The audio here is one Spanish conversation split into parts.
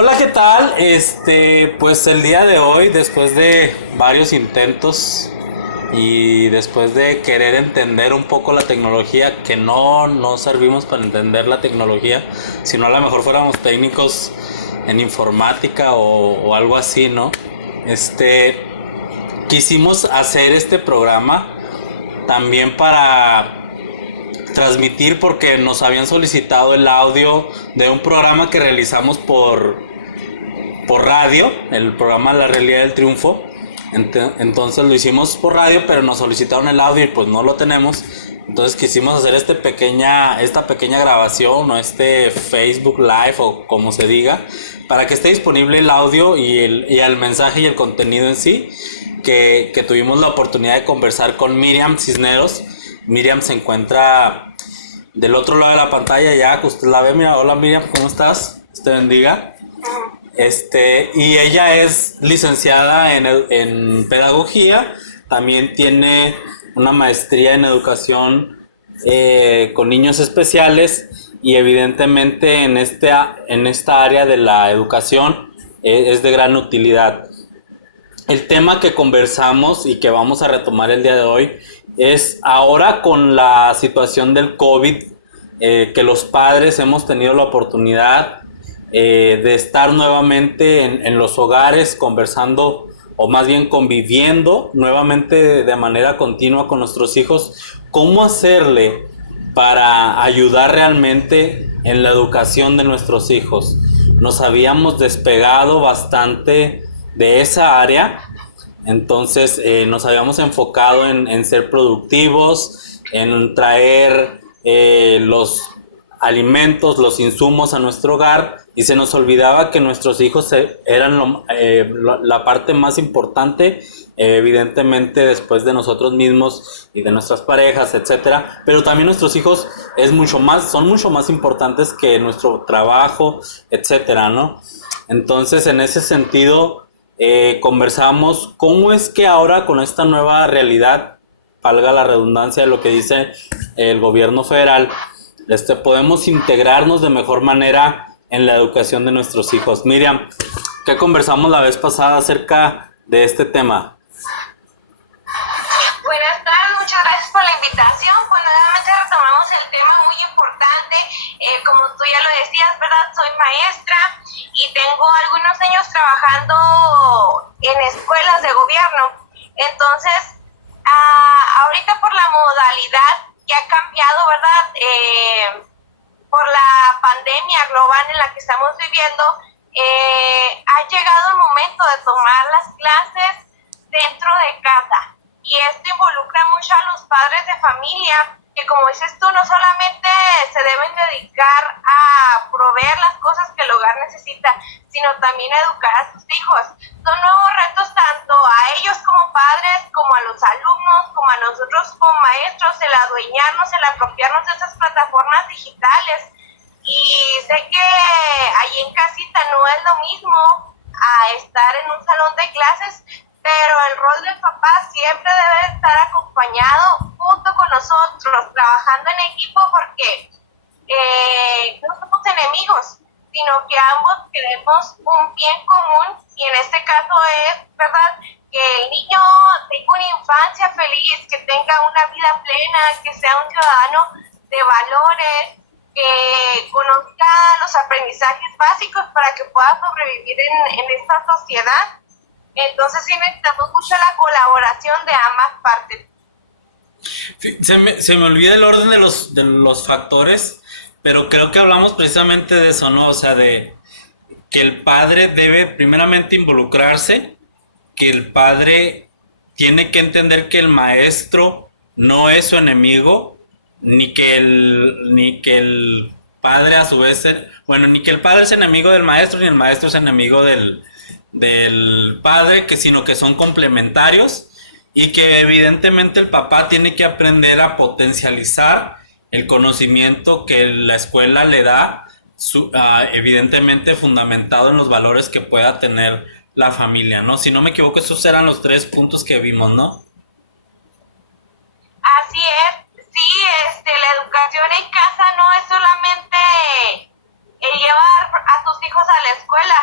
Hola, ¿qué tal? Pues el día de hoy, después de varios intentos y después de querer entender un poco la tecnología, que no servimos para entender la tecnología, sino a lo mejor fuéramos técnicos en informática o algo así, ¿no? Quisimos hacer este programa también para transmitir porque nos habían solicitado el audio de un programa que realizamos por radio, el programa La Realidad del Triunfo. Entonces lo hicimos por radio, pero nos solicitaron el audio y pues no lo tenemos. Entonces quisimos hacer esta pequeña grabación o este Facebook Live o como se diga, para que esté disponible el audio y el mensaje y el contenido en sí, que tuvimos la oportunidad de conversar con Miriam Cisneros. Miriam se encuentra del otro lado de la pantalla ya, que usted la ve. Mira, hola Miriam, ¿cómo estás? Dios te bendiga. Y ella es licenciada en pedagogía, también tiene una maestría en educación con niños especiales y evidentemente en esta área de la educación es de gran utilidad. El tema que conversamos y que vamos a retomar el día de hoy es ahora con la situación del COVID, que los padres hemos tenido la oportunidad de estar nuevamente en los hogares conversando o más bien conviviendo nuevamente de manera continua con nuestros hijos. ¿Cómo hacerle para ayudar realmente en la educación de nuestros hijos? Nos habíamos despegado bastante de esa área, entonces nos habíamos enfocado en ser productivos, en traer los alimentos, los insumos a nuestro hogar, y se nos olvidaba que nuestros hijos eran la parte más importante, evidentemente después de nosotros mismos y de nuestras parejas, etcétera. Pero también nuestros hijos son mucho más importantes que nuestro trabajo, etcétera, ¿no? Entonces, en ese sentido, conversamos cómo es que ahora con esta nueva realidad, valga la redundancia de lo que dice el gobierno federal, podemos integrarnos de mejor manera en la educación de nuestros hijos. Miriam, ¿qué conversamos la vez pasada acerca de este tema? Buenas tardes, muchas gracias por la invitación. Pues nuevamente retomamos el tema muy importante. Como tú ya lo decías, ¿verdad? Soy maestra y tengo algunos años trabajando en escuelas de gobierno. Entonces, ahorita por la modalidad que ha cambiado, ¿verdad? Por la pandemia global en la que estamos viviendo, ha llegado el momento de tomar las clases dentro de casa. Y esto involucra mucho a los padres de familia, que como dices tú, no solamente se deben dedicar a proveer las cosas que el hogar necesita, sino también a educar a sus hijos. Son nuevos retos tanto a ellos como padres, como a los alumnos, como a nosotros como maestros, el adueñarnos, el apropiarnos de esas plataformas digitales. Y sé que ahí en casita no es lo mismo a estar en un salón de clases, pero el rol del papá siempre debe estar acompañado junto con nosotros, trabajando en equipo, porque no somos enemigos, sino que ambos queremos un bien común, y en este caso es, ¿verdad?, que el niño tenga una infancia feliz, que tenga una vida plena, que sea un ciudadano de valores, que conozca los aprendizajes básicos para que pueda sobrevivir en esta sociedad. Entonces sí necesitamos mucho la colaboración de ambas partes. Se me olvida el orden de los factores, pero creo que hablamos precisamente de eso, ¿no? O sea, de que el padre debe primeramente involucrarse, que el padre tiene que entender que el maestro no es su enemigo, ni que el padre a su vez, ni que el padre es enemigo del maestro, ni el maestro es enemigo del padre, sino que son complementarios, y que evidentemente el papá tiene que aprender a potencializar el conocimiento que la escuela le da, evidentemente fundamentado en los valores que pueda tener la familia, ¿no? Si no me equivoco, esos eran los 3 puntos que vimos, ¿no? Así es, sí, la educación en casa no es solamente llevar a tus hijos a la escuela,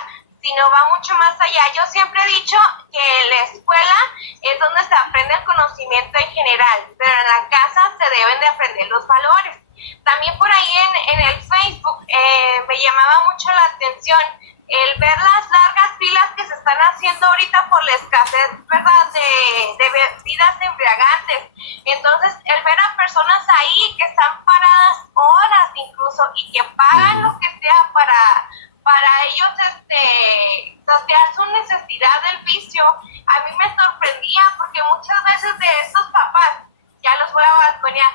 sino va mucho más allá. Yo siempre he dicho que la escuela es donde se aprende el conocimiento en general, pero en la casa se deben de aprender los valores. También por ahí en el Facebook me llamaba mucho la atención el ver las largas filas que se están haciendo ahorita por la escasez, ¿verdad?, de bebidas embriagantes. Entonces, el ver a personas ahí que están paradas horas incluso y que pagan lo que sea para ellos saciar su necesidad del vicio, a mí me sorprendía porque muchas veces de estos papás, ya los voy a balconear,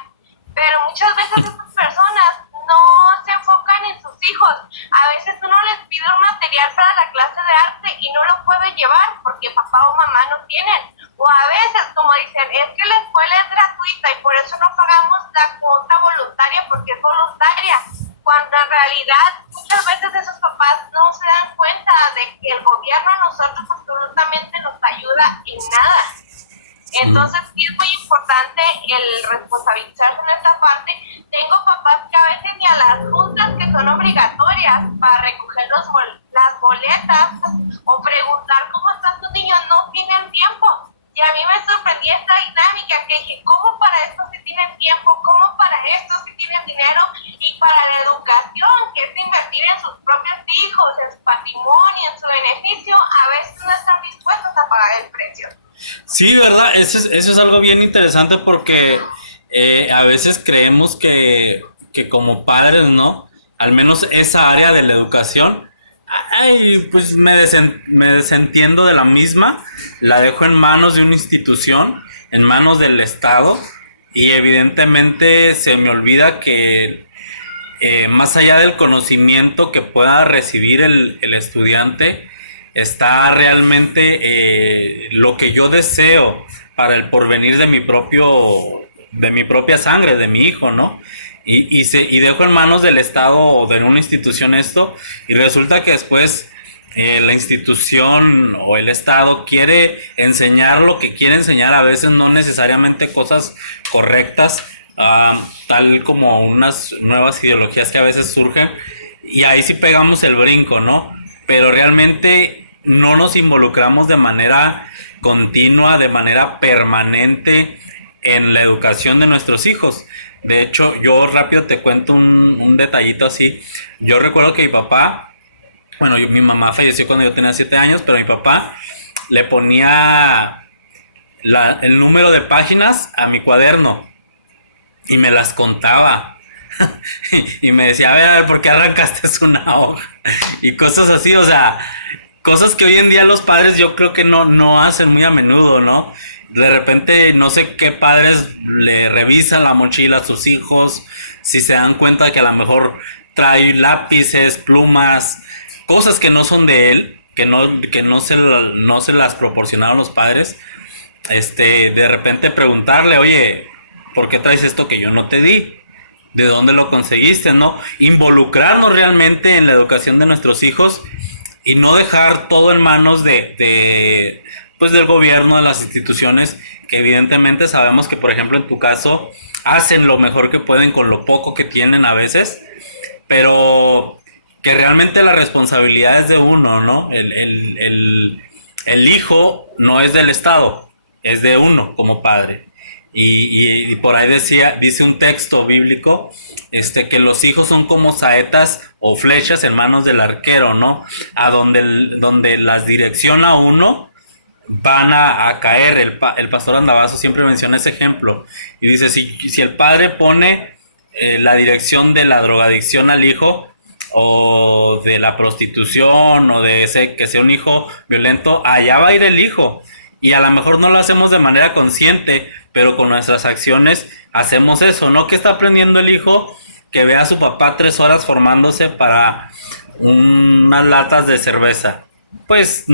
pero muchas veces estas personas no se enfocan en sus hijos. A veces uno les pide un material para la clase de arte y no lo pueden llevar porque papá o mamá no tienen. O a veces, como dicen, es que la escuela es gratuita y por eso no pagamos la cuota voluntaria porque es voluntaria. Cuando en realidad muchas veces esos papás no se dan cuenta de que el gobierno a nosotros absolutamente nos ayuda en nada. Entonces sí es muy importante el responsabilizarse en esta parte. Tengo papás que a veces ni a las juntas que son obligatorias para recoger las boletas o preguntar cómo están tus niños no tienen tiempo. Y a mí me sorprendía esta dinámica que dije, ¿cómo para esto sí tienen tiempo? ¿Cómo para esto sí tienen dinero? Y para la educación, que es invertir en sus propios hijos, en su patrimonio, en su beneficio, a veces no están dispuestos a pagar el precio. Sí, ¿verdad? Eso es algo bien interesante porque a veces creemos que como padres, ¿no? Al menos esa área de la educación, ay, pues me desentiendo de la misma, la dejo en manos de una institución, en manos del Estado, y evidentemente se me olvida que más allá del conocimiento que pueda recibir el estudiante, está realmente lo que yo deseo para el porvenir de mi propia sangre, de mi hijo, ¿no? Y dejo en manos del Estado o de una institución esto, y resulta que después la institución o el Estado quiere enseñar lo que quiere enseñar, a veces no necesariamente cosas correctas, tal como unas nuevas ideologías que a veces surgen, y ahí sí pegamos el brinco, ¿no? Pero realmente no nos involucramos de manera continua, de manera permanente en la educación de nuestros hijos. De hecho, yo rápido te cuento un detallito así. Yo recuerdo que mi papá, bueno, mi mamá falleció cuando yo tenía 7 años, pero mi papá le ponía el número de páginas a mi cuaderno y me las contaba. Y me decía, a ver, ¿por qué arrancaste una hoja? Y cosas así, o sea, cosas que hoy en día los padres yo creo que no hacen muy a menudo, ¿no? De repente no sé qué padres le revisan la mochila a sus hijos, si se dan cuenta que a lo mejor trae lápices, plumas, cosas que no son de él, que no se las proporcionaron los padres. De repente preguntarle, oye, ¿por qué traes esto que yo no te di? ¿De dónde lo conseguiste, no? Involucrarnos realmente en la educación de nuestros hijos y no dejar todo en manos pues del gobierno, de las instituciones, que evidentemente sabemos que, por ejemplo, en tu caso, hacen lo mejor que pueden con lo poco que tienen a veces, pero que realmente la responsabilidad es de uno, ¿no? El hijo no es del Estado, es de uno como padre. Y por ahí dice un texto bíblico, que los hijos son como saetas o flechas en manos del arquero, ¿no? A donde las direcciona uno, van a caer. El pastor Andabazo siempre menciona ese ejemplo. Y dice, si el padre pone la dirección de la drogadicción al hijo, o de la prostitución, o de que sea un hijo violento, allá va a ir el hijo. Y a lo mejor no lo hacemos de manera consciente, pero con nuestras acciones hacemos eso, ¿no? ¿Qué está aprendiendo el hijo? Que vea a su papá 3 horas formándose para unas latas de cerveza. Pues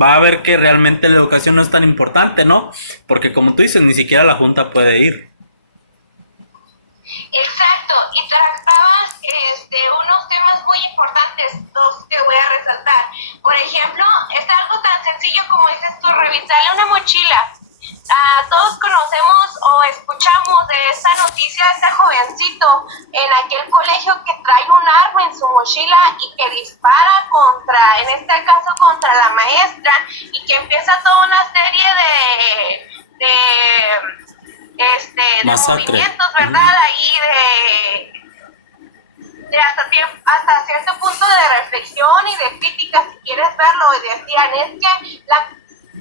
va a ver que realmente la educación no es tan importante, ¿no? Porque como tú dices, ni siquiera la junta puede ir. Exacto, y tratabas unos temas muy importantes, dos que voy a resaltar. Por ejemplo, es algo tan sencillo como dices tú, revisarle una mochila. Todos conocemos o escuchamos de esta noticia de este jovencito en aquel colegio que trae un arma arma en su mochila y que dispara contra, en este caso contra la maestra, y que empieza toda una serie de movimientos, ¿verdad? Ahí hasta cierto punto de reflexión y de crítica, si quieres verlo, y decían, es que la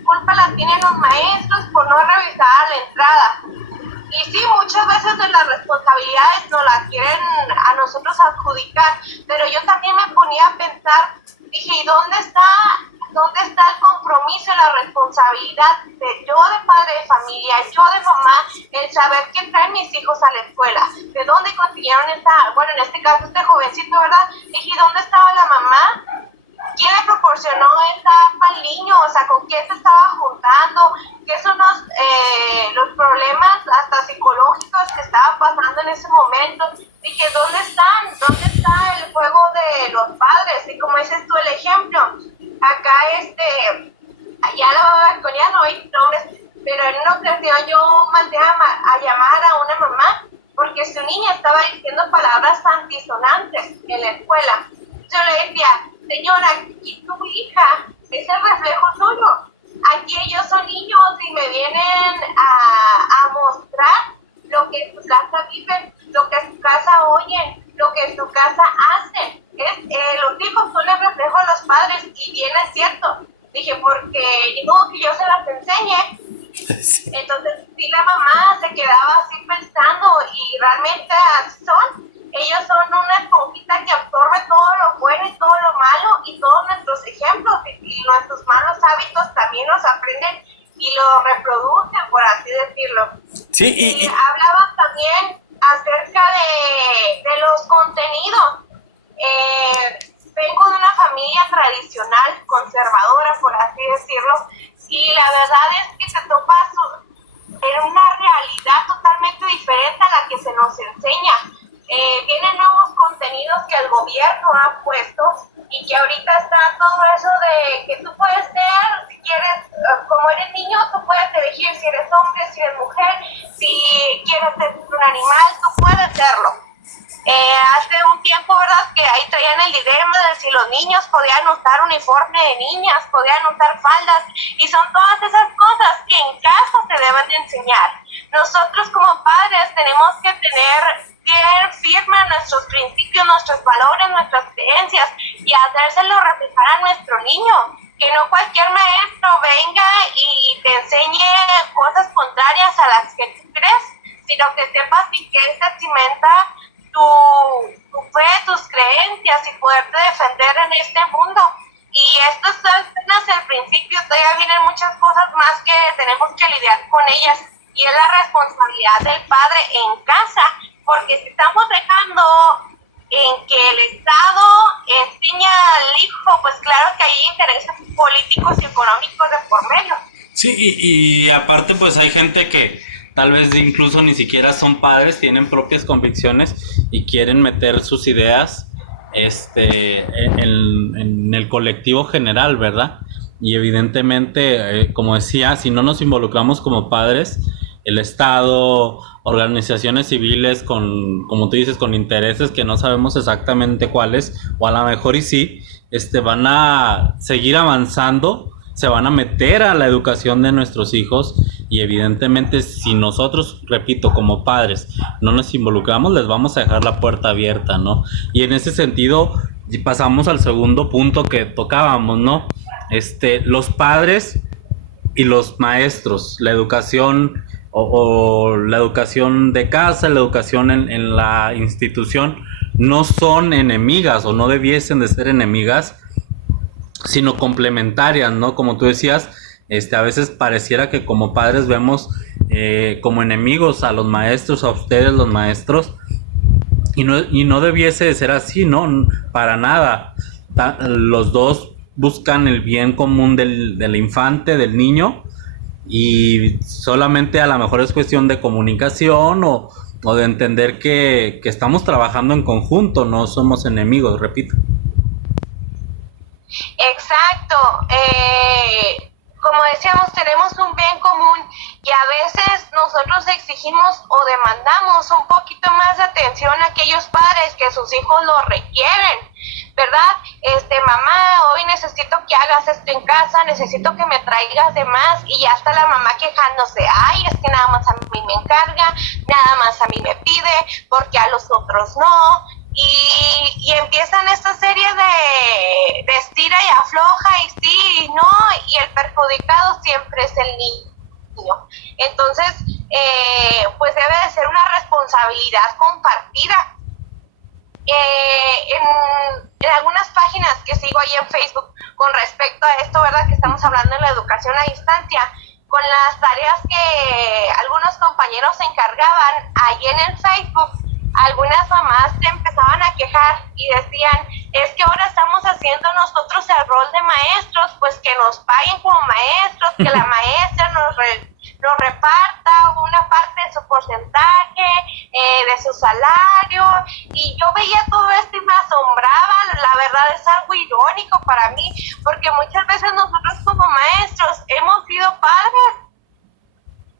culpa la tienen los maestros por no revisar la entrada. Y sí, muchas veces de las responsabilidades nos las quieren a nosotros adjudicar, pero yo también me ponía a pensar, dije, ¿y dónde está el compromiso y la responsabilidad de yo de padre de familia, yo de mamá, el saber que traen mis hijos a la escuela? ¿De dónde consiguieron bueno, en este caso este jovencito, ¿verdad? Dije, ¿dónde estaba la mamá? ¿Quién le proporcionó esta arma al niño? O sea, ¿con quién se estaba juntando? ¿Qué son los problemas hasta psicológicos que estaban pasando en ese momento? Dije, ¿dónde están? ¿Dónde está el juego de los padres? Y como dices tú el ejemplo, acá allá la mamá balconia no hay nombres, pero en una ocasión yo mandé a llamar a una mamá porque su niña estaba diciendo palabras antisonantes en la escuela. Yo le decía, señora, aquí tu hija es el reflejo suyo. Aquí ellos son niños y me vienen a mostrar lo que en su casa viven, lo que en su casa oyen, lo que en su casa hacen. Los hijos son el reflejo de los padres, y bien es cierto. Dije, porque ni modo que yo se las enseñe. Sí. Entonces, sí, la mamá se quedaba así pensando, y realmente así son. Ellos son una esponjita que absorbe todo lo bueno y todo lo malo, y todos nuestros ejemplos y nuestros malos hábitos también los aprenden y los reproducen, por así decirlo. Sí, y hablaba también acerca de los contenidos. Vengo de una familia tradicional, conservadora, por así decirlo, y la verdad es que te topas en una realidad totalmente diferente a la que se nos enseña. Vienen nuevos contenidos que el gobierno ha puesto, y que ahorita está todo eso de que tú puedes ser, si quieres, como eres niño, tú puedes elegir si eres hombre, si eres mujer, si quieres ser un animal, tú puedes serlo. Hace un tiempo, ¿verdad?, que ahí traían el dilema de si los niños podían usar uniforme de niñas, podían usar faldas, y son todas esas cosas que en casa se deben de enseñar. Nosotros como padres tenemos que tener bien firmes nuestros principios, nuestros valores, nuestras creencias, y hacérselo reflejar a nuestro niño. Que no cualquier maestro venga y te enseñe cosas contrarias a las que tú crees, sino que sepas y que se cimenta tu fe, tus creencias, y poderte defender en este mundo. Y esto es apenas el principio, todavía vienen muchas cosas más que tenemos que lidiar con ellas, y es la responsabilidad del padre en casa, porque si estamos dejando en que el Estado enseña al hijo, pues claro que hay intereses políticos y económicos de por medio. Sí, y aparte pues hay gente que tal vez incluso ni siquiera son padres, tienen propias convicciones y quieren meter sus ideas en el colectivo general, ¿verdad? Y evidentemente, como decía, si no nos involucramos como padres, el Estado, organizaciones civiles como tú dices, con intereses que no sabemos exactamente cuáles, o a lo mejor y sí, van a seguir avanzando, se van a meter a la educación de nuestros hijos, y evidentemente si nosotros, repito, como padres no nos involucramos, les vamos a dejar la puerta abierta, ¿no? Y en ese sentido pasamos al segundo punto que tocábamos, ¿no? Los padres y los maestros, la educación o la educación de casa, la educación en la institución, no son enemigas o no debiesen de ser enemigas, sino complementarias, ¿no? Como tú decías, a veces pareciera que como padres vemos como enemigos a los maestros, a ustedes los maestros, y no debiese de ser así, ¿no? Para nada. Los dos buscan el bien común del infante, del niño, y solamente a lo mejor es cuestión de comunicación o de entender que estamos trabajando en conjunto, no somos enemigos, repito. Exacto. como decíamos, tenemos un bien común y a veces nosotros exigimos o demandamos un poquito más de atención a aquellos padres que sus hijos lo requieren, ¿verdad? Mamá, hoy necesito que hagas esto en casa, necesito que me traigas de más, y ya está la mamá quejándose, ay, es que nada más a mí me encarga, nada más a mí me pide, porque a los otros no. Y empiezan esta serie de estira y afloja y sí y no, y el perjudicado siempre es el niño. Entonces, pues debe de ser una responsabilidad compartida. En algunas páginas que sigo ahí en Facebook con respecto a esto, ¿verdad? Que estamos hablando de la educación a distancia, con las tareas que algunos compañeros se encargaban, ahí en el Facebook, algunas mamás se empezaban a quejar y decían, es que ahora estamos haciendo nosotros el rol de maestros, pues que nos paguen como maestros, que la maestra nos reparta una parte de su porcentaje, de su salario, y yo veía todo esto y me asombraba. La verdad es algo irónico para mí, porque muchas veces nosotros como maestros hemos sido padres.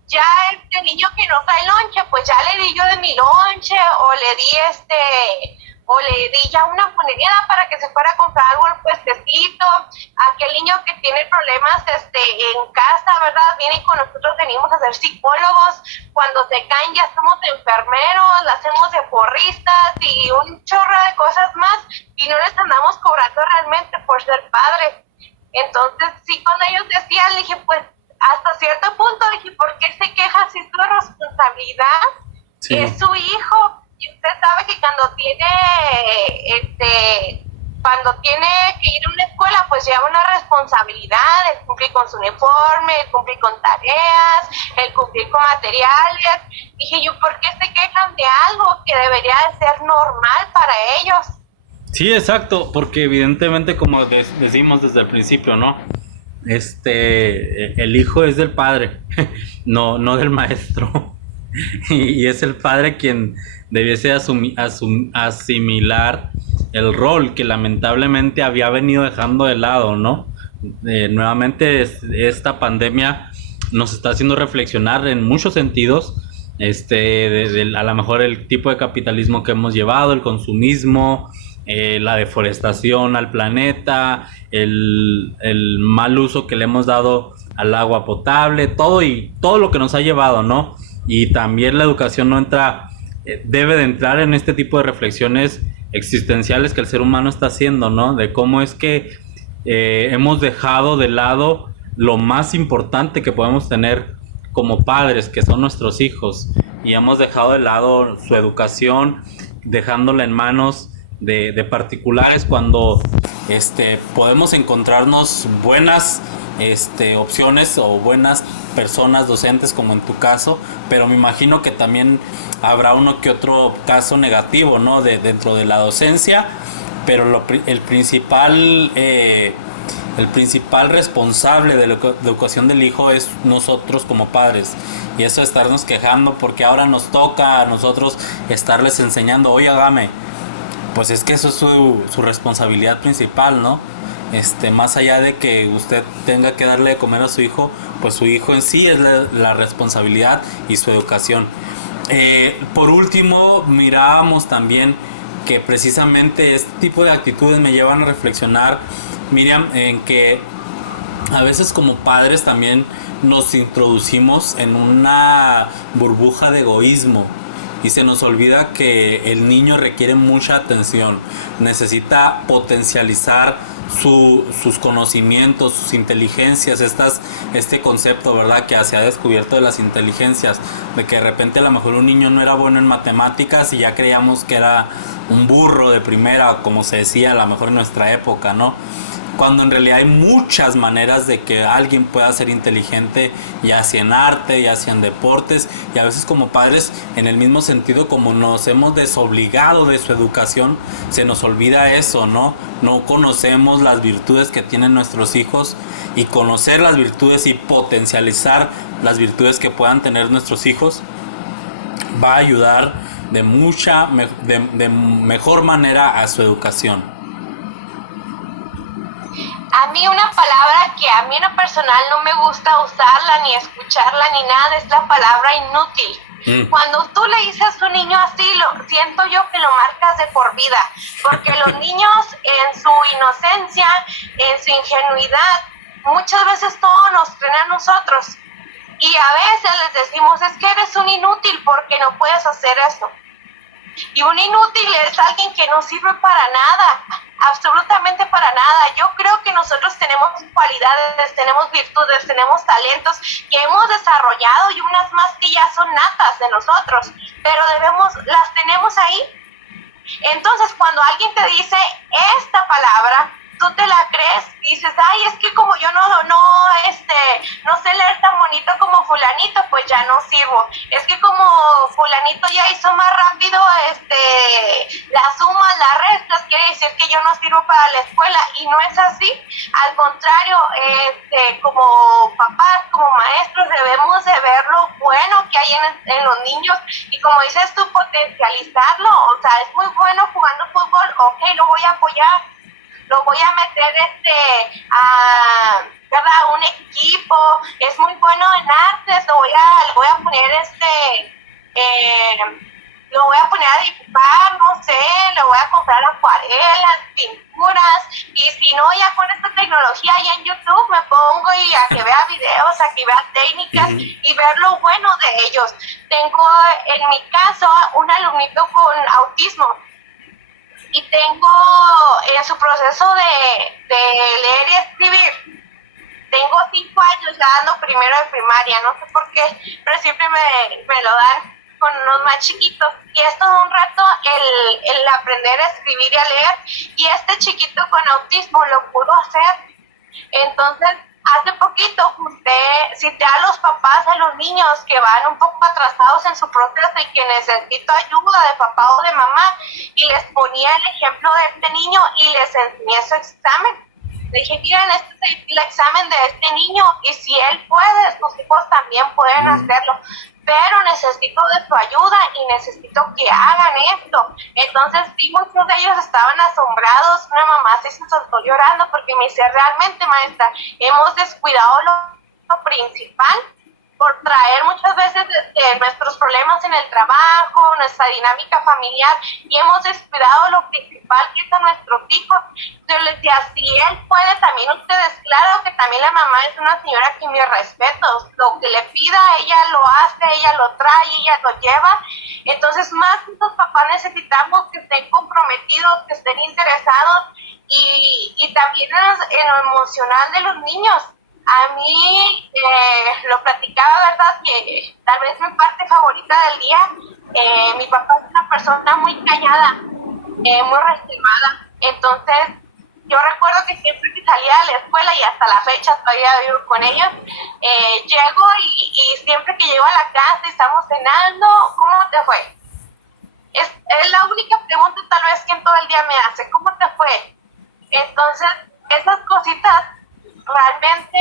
Ya este niño que no trae lonche, pues ya le di yo de mi lonche, o le di ya una monedita para que se fuera a comprar algo al puestecito. Aquel niño que tiene problemas en casa, ¿verdad? Viene con nosotros, venimos a ser psicólogos. Cuando se caen ya somos enfermeros, la hacemos de porristas y un chorro de cosas más, y no les andamos cobrando realmente por ser padres. Entonces, sí, cuando ellos decían, le dije, pues, hasta cierto punto dije, ¿por qué se queja si es su responsabilidad? Sí. Es su hijo, y usted sabe que cuando tiene que ir a una escuela, pues lleva una responsabilidad, el cumplir con su uniforme, el cumplir con tareas, el cumplir con materiales. Dije yo, ¿por qué se quejan de algo que debería de ser normal para ellos? Sí, exacto, porque evidentemente, como decimos desde el principio, ¿no? El hijo es del padre, no del maestro. Y es el padre quien debiese asimilar el rol que lamentablemente había venido dejando de lado, ¿no? Nuevamente esta pandemia nos está haciendo reflexionar en muchos sentidos, a lo mejor el tipo de capitalismo que hemos llevado, el consumismo, la deforestación al planeta, el mal uso que le hemos dado al agua potable, todo lo que nos ha llevado, ¿no? Y también la educación debe de entrar en este tipo de reflexiones existenciales que el ser humano está haciendo, ¿no? De cómo es que hemos dejado de lado lo más importante que podemos tener como padres, que son nuestros hijos, y hemos dejado de lado su educación, dejándola en manos de particulares, cuando podemos encontrarnos buenas opciones o buenas personas docentes, como en tu caso, pero me imagino que también habrá uno que otro caso negativo, ¿no? Dentro de la docencia, pero el principal responsable de la educación del hijo es nosotros como padres, y eso de estarnos quejando porque ahora nos toca a nosotros estarles enseñando, oye, hágame, pues es que eso es su responsabilidad principal, ¿no? Más allá de que usted tenga que darle de comer a su hijo, pues su hijo en sí es la responsabilidad y su educación. Por último, mirábamos también que precisamente este tipo de actitudes me llevan a reflexionar, Miriam, en que a veces como padres también nos introducimos en una burbuja de egoísmo, y se nos olvida que el niño requiere mucha atención, necesita potencializar sus conocimientos, sus inteligencias, este concepto, ¿verdad?, que se ha descubierto de las inteligencias, de que de repente a lo mejor un niño no era bueno en matemáticas y ya creíamos que era un burro de primera, como se decía a lo mejor en nuestra época, ¿no? Cuando en realidad hay muchas maneras de que alguien pueda ser inteligente, ya sea en arte, ya sea en deportes, y a veces como padres, en el mismo sentido como nos hemos desobligado de su educación, se nos olvida eso, ¿no? No conocemos las virtudes que tienen nuestros hijos, y conocer las virtudes y potencializar las virtudes que puedan tener nuestros hijos va a ayudar de mejor manera a su educación. A mí una palabra que a mí en lo personal no me gusta usarla, ni escucharla, ni nada, es la palabra inútil. Cuando tú le dices a un niño así, siento yo que lo marcas de por vida, porque los niños en su inocencia, en su ingenuidad, muchas veces todo nos creen a nosotros. Y a veces les decimos, es que eres un inútil porque no puedes hacer eso. Y un inútil es alguien que no sirve para nada, absolutamente para nada. Yo creo que nosotros tenemos cualidades, tenemos virtudes, tenemos talentos que hemos desarrollado y unas más que ya son natas de nosotros, pero las tenemos ahí. Entonces, cuando alguien te dice esta palabra, tú te la crees y dices, ay, es que como yo no sé leer tan bonito como fulanito, pues ya no sirvo. Es que como fulanito ya hizo más rápido las sumas, las restas, quiere decir que yo no sirvo para la escuela, y no es así. Al contrario, como papás, como maestros, debemos de ver lo bueno que hay en los niños, y como dices tú, potencializarlo. O sea, es muy bueno jugando fútbol, ok, lo voy a apoyar, lo voy a meter a un equipo, es muy bueno en artes, lo voy a poner lo voy a poner a dibujar, no sé, le voy a comprar acuarelas, pinturas, y si no, ya con esta tecnología ya en YouTube me pongo y a que vea videos, a que vea técnicas y ver lo bueno de ellos. Tengo en mi caso un alumnito con autismo, y tengo en su proceso de leer y escribir, tengo 5 años ya dando primero de primaria, no sé por qué, pero siempre me lo dan con los más chiquitos, y es todo un reto el aprender a escribir y a leer, y este chiquito con autismo lo pudo hacer. Entonces, hace poquito cité a los papás de los niños que van un poco atrasados en su proceso y que necesitan ayuda de papá o de mamá, y les ponía el ejemplo de este niño y les enseñé su examen. Le dije, miren, este es el examen de este niño, y si él puede, sus hijos también pueden hacerlo, pero necesito de tu ayuda y necesito que hagan esto. Entonces, sí, muchos de ellos estaban asombrados. Una mamá se soltó llorando porque me dice, realmente, maestra, hemos descuidado lo principal por traer muchas veces nuestros problemas en el trabajo, nuestra dinámica familiar, y hemos descuidado lo principal, que es a nuestros hijos. Yo les decía, si él puede, también ustedes. Claro que también la mamá es una señora que mis respetos, lo que le pida, ella lo hace, ella lo trae, ella lo lleva. Entonces, más que los papás necesitamos que estén comprometidos, que estén interesados, y también en lo emocional de los niños. A mí, lo platicaba, ¿verdad? Que tal vez mi parte favorita del día, mi papá es una persona muy callada, muy reservada. Entonces, yo recuerdo que siempre que salía de la escuela, y hasta la fecha todavía vivo con ellos, llego y siempre que llego a la casa y estamos cenando, ¿cómo te fue? Es la única pregunta tal vez que en todo el día me hace, ¿cómo te fue? Entonces, esas cositas realmente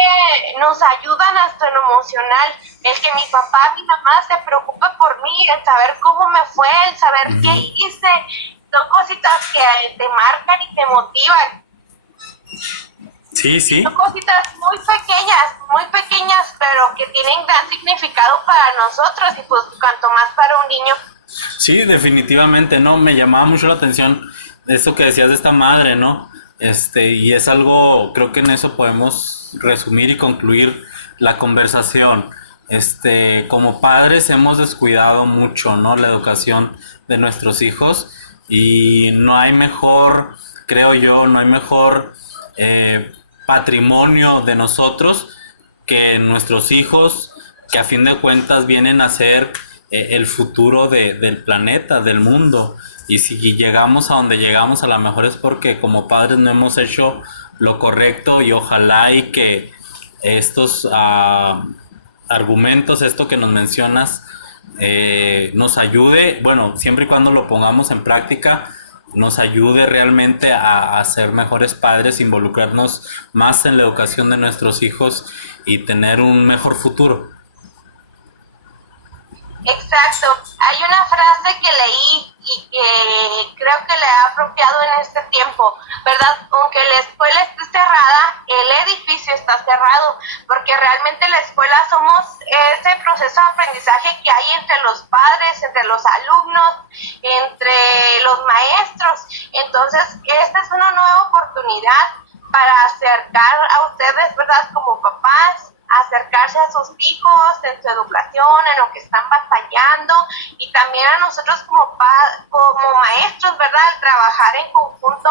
nos ayudan hasta en lo emocional, el que mi papá, mi mamá se preocupe por mí, el saber cómo me fue, el saber qué hice, son cositas que te marcan y te motivan. Sí, sí. Son cositas muy pequeñas, pero que tienen gran significado para nosotros, y pues cuanto más para un niño. Sí, definitivamente, ¿no? Me llamaba mucho la atención esto que decías de esta madre, ¿no? Y es algo, creo que en eso podemos resumir y concluir la conversación. Como padres hemos descuidado mucho, ¿no? La educación de nuestros hijos, y no hay mejor, creo yo, no hay mejor patrimonio de nosotros que nuestros hijos, que a fin de cuentas vienen a ser el futuro del planeta, del mundo. Y si llegamos a donde llegamos, a lo mejor es porque como padres no hemos hecho lo correcto, y ojalá y que estos argumentos, esto que nos mencionas, nos ayude, bueno, siempre y cuando lo pongamos en práctica, nos ayude realmente a ser mejores padres, involucrarnos más en la educación de nuestros hijos y tener un mejor futuro. Exacto. Hay una frase que leí y que creo que le ha apropiado en este tiempo, ¿verdad? Aunque la escuela esté cerrada, el edificio está cerrado, porque realmente la escuela somos ese proceso de aprendizaje que hay entre los padres, entre los alumnos, entre los maestros. Entonces, esta es una nueva oportunidad para acercar a ustedes, ¿verdad? Como papás, acercarse a sus hijos en su educación, en lo que están batallando, y también a nosotros como maestros, ¿verdad? Trabajar en conjunto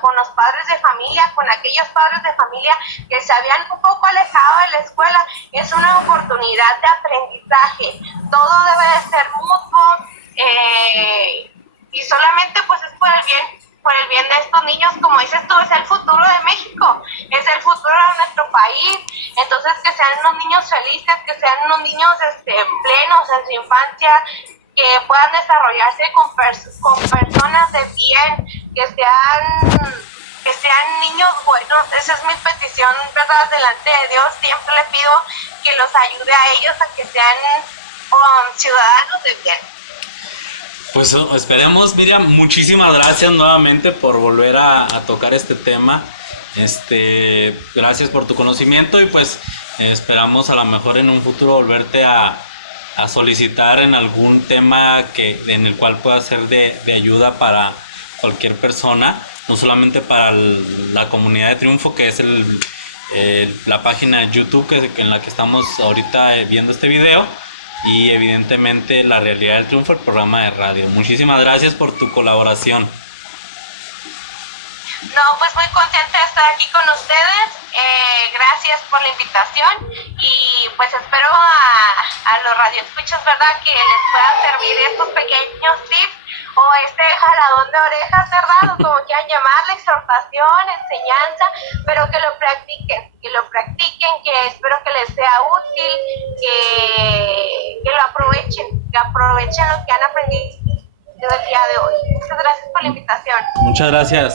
con los padres de familia, con aquellos padres de familia que se habían un poco alejado de la escuela. Es una oportunidad de aprendizaje, todo debe de ser mutuo, y solamente pues es por el bien de estos niños. Como dices tú, es el futuro de México, es el futuro de nuestro país. Entonces, que sean unos niños felices, que sean unos niños plenos en su infancia, que puedan desarrollarse con personas de bien, que sean niños buenos. Esa es mi petición, ¿verdad? Delante de Dios siempre le pido que los ayude a ellos a que sean ciudadanos de bien. Pues esperemos, Miriam, muchísimas gracias nuevamente por volver a tocar este tema. Gracias por tu conocimiento y pues esperamos a lo mejor en un futuro volverte a solicitar en algún tema en el cual pueda ser de ayuda para cualquier persona, no solamente para la comunidad de Triunfo, que es la página de YouTube en la que estamos ahorita viendo este video, y evidentemente La Realidad del Triunfo, el programa de radio. Muchísimas gracias por tu colaboración. No, pues muy contenta de estar aquí con ustedes. Gracias por la invitación y pues espero a los radioescuchas, ¿verdad? Que les pueda servir estos pequeños tips o este jaladón de orejas, ¿verdad? O como quieran llamarle, exhortación, enseñanza, pero que lo practiquen, que espero que les sea útil, que lo aprovechen lo que han aprendido el día de hoy. Muchas gracias por la invitación. Muchas gracias.